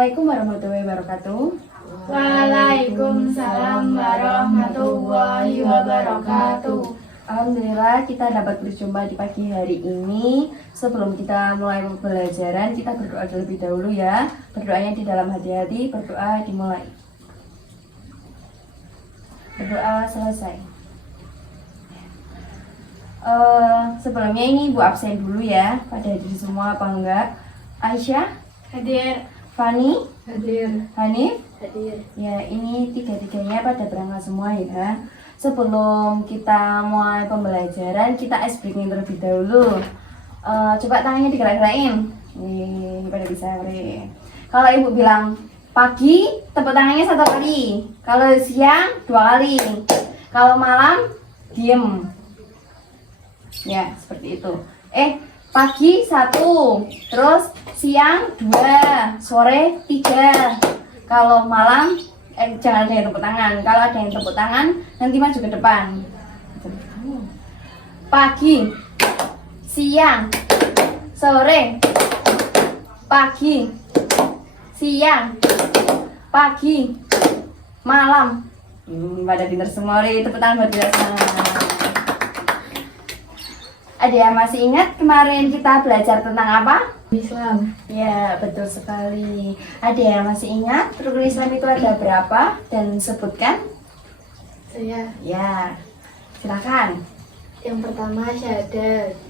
Assalamualaikum warahmatullahi wabarakatuh. Waalaikumsalam warahmatullahi wabarakatuh. Alhamdulillah kita dapat berjumpa di pagi hari ini. Sebelum kita mulai pembelajaran, kita berdoa terlebih dahulu ya. Berdoanya di dalam hati-hati, berdoa dimulai. Berdoa selesai. Sebelumnya ini Ibu absen dulu ya. Pada diri semua apa enggak? Aisyah? Hadir. Fani? Hadir. Hanif? Hadir. Ya, ini tiga-tiganya pada berangkat semua ya. Sebelum kita mulai pembelajaran, kita ice breaking terlebih dahulu. Coba tangannya digerak-gerakin. Nih, pada bisa nih. Kalau Ibu bilang pagi, tepuk tangannya 1 kali. Kalau siang, 2 kali. Kalau malam, diem. Ya, seperti itu. Pagi 1, terus siang 2, sore 3. Kalau malam, jangan ada yang tepuk tangan. Kalau ada yang tepuk tangan, nanti maju ke depan. Pagi, siang, sore, pagi, siang, pagi, malam. Pada pinter semua, tepuk tangan buat kita semua. Ada yang masih ingat kemarin kita belajar tentang apa? Islam. Ya, betul sekali. Ada yang masih ingat rukun Islam itu ada berapa? Dan sebutkan? Saya. Ya, silakan. Yang pertama syahadat,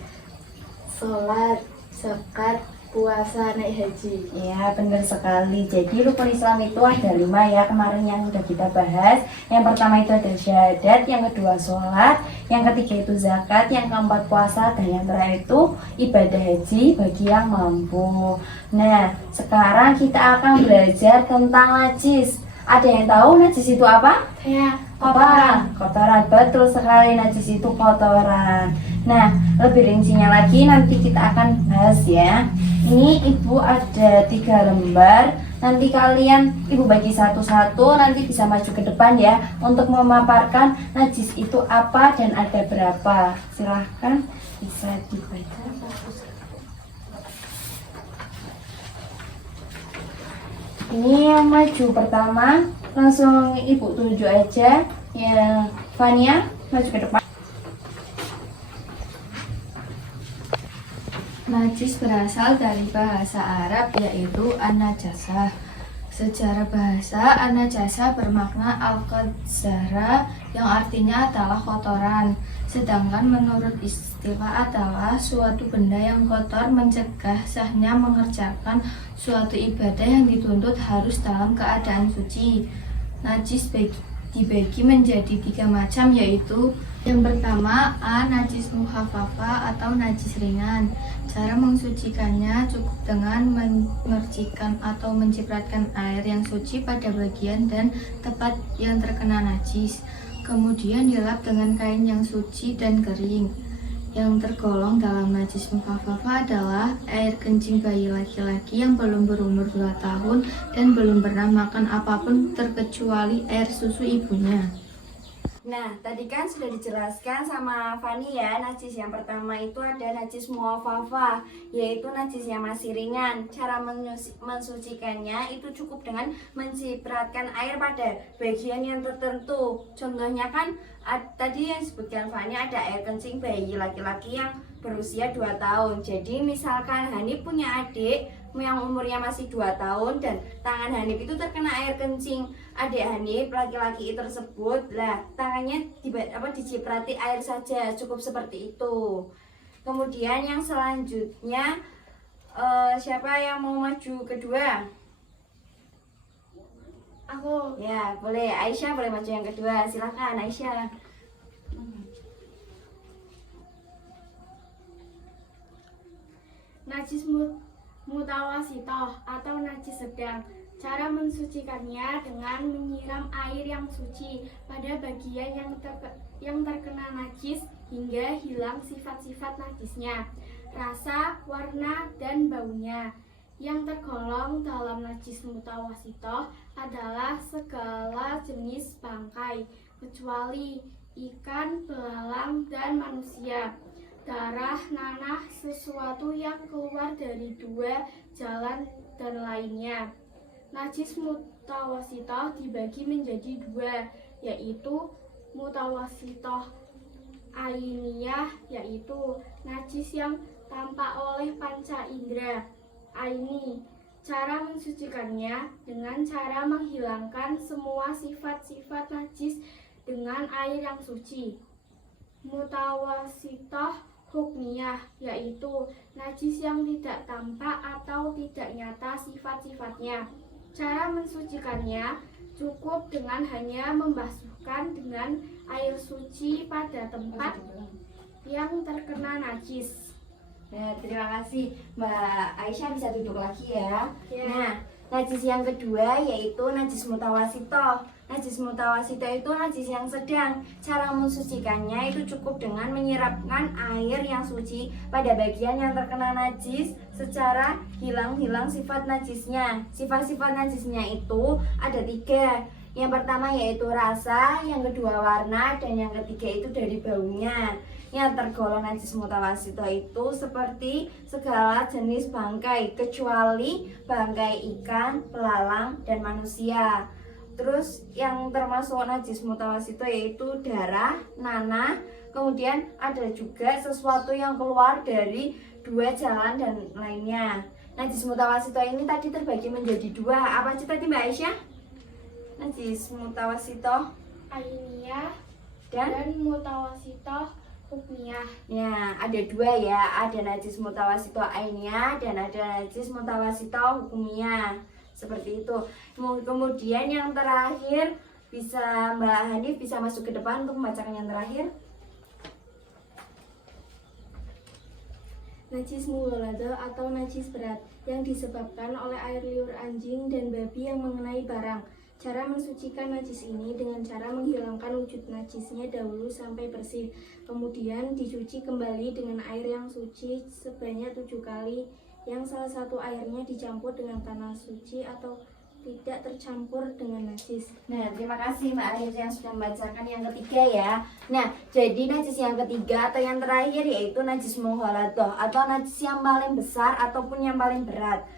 sholat, zakat, puasa, naik haji. Ya, benar sekali. Jadi rukun Islam itu ada 5 ya, kemarin yang sudah kita bahas. Yang pertama itu ada syahadat, yang kedua sholat, yang ketiga itu zakat, yang keempat puasa, dan yang terakhir itu ibadah haji bagi yang mampu. Nah, sekarang kita akan belajar tentang najis. Ada yang tahu najis itu apa? Saya. Kotoran. Betul sekali, najis itu kotoran. Nah, lebih rincinya lagi nanti kita akan bahas ya. Ini Ibu ada 3 lembar. Nanti kalian Ibu bagi satu-satu, nanti bisa maju ke depan ya untuk memaparkan najis itu apa dan ada berapa. Silahkan bisa dibaca. Ini yang maju pertama, langsung Ibu tunjuk aja. Ya, Fania, maju ke depan. Najis berasal dari bahasa Arab yaitu an-najasah. Secara bahasa, an-najasah bermakna al-qadzara yang artinya adalah kotoran. Sedangkan menurut istilah adalah suatu benda yang kotor mencegah sahnya mengerjakan suatu ibadah yang dituntut harus dalam keadaan suci. Najis dibagi menjadi 3 macam yaitu yang pertama najis mukhaffafa atau najis ringan. Cara mensucikannya cukup dengan memercikan atau mencipratkan air yang suci pada bagian dan tempat yang terkena najis. Kemudian dilap dengan kain yang suci dan kering. Yang tergolong dalam najis mukhaffafa adalah air kencing bayi laki-laki yang belum berumur 2 tahun dan belum pernah makan apapun terkecuali air susu ibunya. Nah, tadi kan sudah dijelaskan sama Fani ya, najis yang pertama itu ada najis mukhaffafa, yaitu najis yang masih ringan. Cara mensucikannya itu cukup dengan mencipratkan air pada bagian yang tertentu. Contohnya kan tadi yang disebutkan Fani ada air kencing bayi laki-laki yang berusia 2 tahun. Jadi misalkan Hanif punya adik yang umurnya masih 2 tahun dan tangan Hanif itu terkena air kencing adik Hanif laki-laki tersebut, lah tangannya diciprati air saja, cukup seperti itu. Kemudian yang selanjutnya siapa yang mau maju kedua? Aku. Ya, boleh. Aisyah boleh maju yang kedua. Silakan Aisyah. Najis mutawasitoh atau najis sedang. Cara mensucikannya dengan menyiram air yang suci pada bagian yang terkena najis hingga hilang sifat-sifat najisnya, rasa, warna, dan baunya. Yang tergolong dalam najis mutawasitoh adalah segala jenis bangkai, kecuali ikan, belalang, dan manusia. Darah, nanah, sesuatu yang keluar dari 2 jalan, dan lainnya. Najis mutawasitoh dibagi menjadi dua, yaitu mutawasitoh ainiyah, yaitu najis yang tampak oleh panca indera. Aini, cara mensucikannya dengan cara menghilangkan semua sifat-sifat najis dengan air yang suci. Mutawasitoh hukmiyah, yaitu najis yang tidak tampak atau tidak nyata sifat-sifatnya. Cara mensucikannya cukup dengan hanya membasuhkan dengan air suci pada tempat yang terkena najis. Nah, terima kasih Mbak Aisyah, bisa duduk lagi ya. Ya. Nah, najis yang kedua yaitu najis mutawasitoh. Najis mutawasitoh itu najis yang sedang. Cara mensucikannya itu cukup dengan menyiramkan air yang suci pada bagian yang terkena najis secara hilang-hilang sifat najisnya. Sifat-sifat najisnya itu ada 3. Yang pertama yaitu rasa, yang kedua warna, dan yang ketiga itu dari baunya. Yang tergolong najis mutawasitoh itu seperti segala jenis bangkai kecuali bangkai ikan, belalang, dan manusia. Terus yang termasuk najis mutawasitoh yaitu darah, nanah, kemudian ada juga sesuatu yang keluar dari 2 jalan dan lainnya. Najis mutawasitoh ini tadi terbagi menjadi 2. Apa sih tadi Mbak Aisyah? Najis mutawasitoh Ainiyah dan dan mutawasitoh hukmiyah. ya, ada 2 ya, ada najis mutawasitoh ainiyah dan ada najis mutawasitoh hukumiyah. Seperti itu. Kemudian yang terakhir bisa Mbak Hanif bisa masuk ke depan untuk membacakan yang terakhir. Najis mughaladhah atau najis berat yang disebabkan oleh air liur anjing dan babi yang mengenai barang. Cara mensucikan najis ini dengan cara menghilangkan wujud najisnya dahulu sampai bersih. Kemudian dicuci kembali dengan air yang suci sebanyak 7 kali, yang salah satu airnya dicampur dengan tanah suci atau tidak tercampur dengan najis. Nah, terima kasih Mbak Arif yang sudah membacakan yang ketiga ya. Nah, jadi najis yang ketiga atau yang terakhir yaitu najis mughaladhah atau najis yang paling besar ataupun yang paling berat.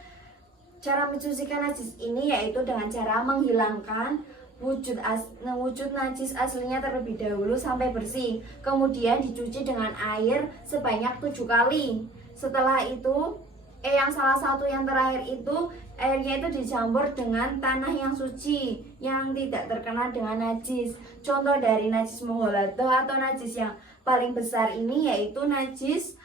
Cara mensucikan najis ini yaitu dengan cara menghilangkan wujud najis aslinya terlebih dahulu sampai bersih. Kemudian dicuci dengan air sebanyak 7 kali. Setelah itu, yang salah satu yang terakhir itu airnya itu dicampur dengan tanah yang suci yang tidak terkena dengan najis. Contoh dari najis mughaladhah atau najis yang paling besar ini yaitu najis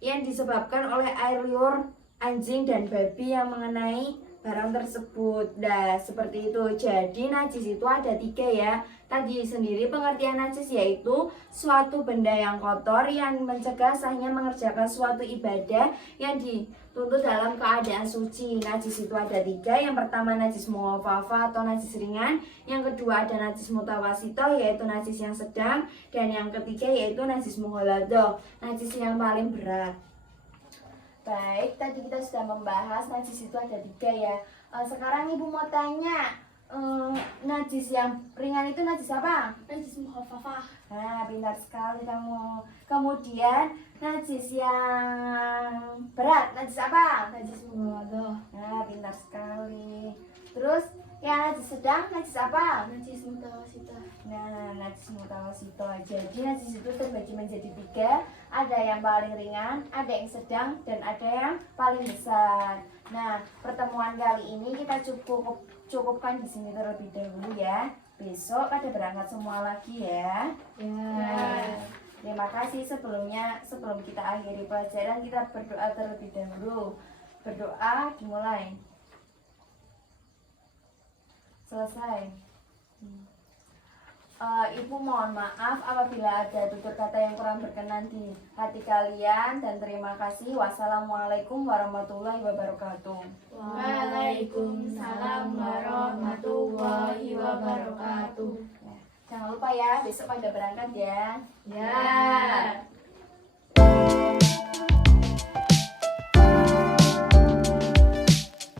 yang disebabkan oleh air liur anjing dan babi yang mengenai barang tersebut. Nah, seperti itu. Jadi najis itu ada 3 ya. Tadi sendiri pengertian najis yaitu suatu benda yang kotor yang mencegah sahnya mengerjakan suatu ibadah yang dituntut dalam keadaan suci. Najis itu ada 3. Yang pertama najis mughalladzah atau najis ringan. Yang kedua ada najis mutawasitoh yaitu najis yang sedang. Dan yang ketiga yaitu najis mughaladhah, najis yang paling berat. Baik, tadi kita sudah membahas najis itu ada 3 ya. Sekarang Ibu mau tanya, najis yang ringan itu najis apa? Najis mukhaffafah. Nah, pintar sekali kamu. Kemudian najis yang berat, najis apa? Najis mughaladhah. Nah, pintar sekali. Terus yang najis sedang, najis apa? Najis mutawasitoh. Nah, najis mutawasitoh. Jadi najis itu terbagi menjadi 3. Ada yang paling ringan, ada yang sedang, dan ada yang paling besar. Nah, pertemuan kali ini kita cukupkan di sini terlebih dahulu ya. Besok pada berangkat semua lagi ya. Ya. Terima kasih sebelum kita akhiri pelajaran kita berdoa terlebih dahulu. Berdoa dimulai. Selesai. Ibu mohon maaf apabila ada tutur kata yang kurang berkenan di hati kalian dan terima kasih. Wassalamualaikum warahmatullahi wabarakatuh. Waalaikumsalam warahmatullahi wabarakatuh. Nah, jangan lupa ya besok pada berangkat ya. Ya.